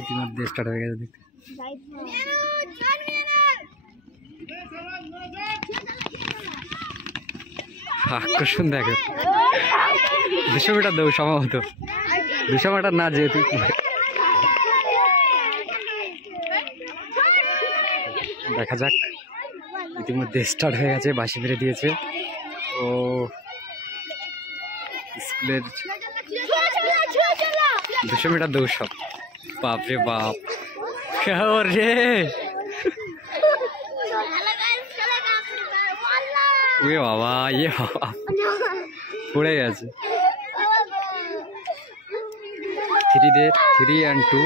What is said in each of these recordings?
ইতিমধ্যে স্টার্ট হয়ে গেছে দেখতে। আকর্ষণ দেখো, 200 মিটার দৌড় সম্ভবত, 200 মিটার না যেহেতু। দেখা যাক, ইতিমধ্যে স্টার্ট হয়ে গেছে, বাঁশি মেরে দিয়েছে। ও স্কুলের 200 মিটার দৌড় সব, বাপরে বাপ রে, বাবা ইয়ে বাবা পড়ে গেছে। 3 and 2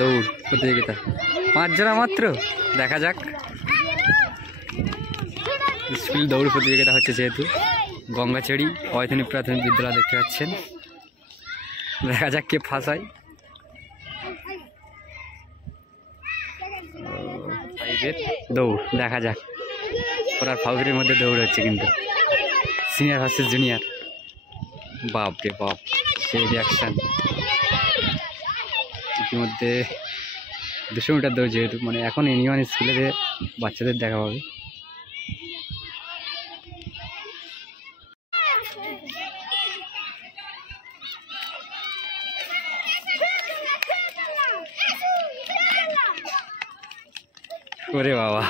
দৌড় প্রতিযোগিতা, 5 জনা মাত্র। দেখা যাক, স্কুল দৌড় প্রতিযোগিতা হচ্ছে যেহেতু, গঙ্গাচড়ি অয়তনিক প্রাথমিক বিদ্যালয় দেখতে পাচ্ছেন। দেখা যাক কে ফাঁসায়। দৌড় দেখা যাক, ওরা ফাউলের মধ্যে দৌড় হচ্ছে কিন্তু, সিনিয়র ভার্সেস জুনিয়র। বাপ রে বাপ, সেই রিয়াকশান। ইতিমধ্যে 200 মিটার দৌড় যেহেতু, মানে এখন এনিওয়ান স্কুলে বাচ্চাদের দেখা পাবে। ওরে বাবা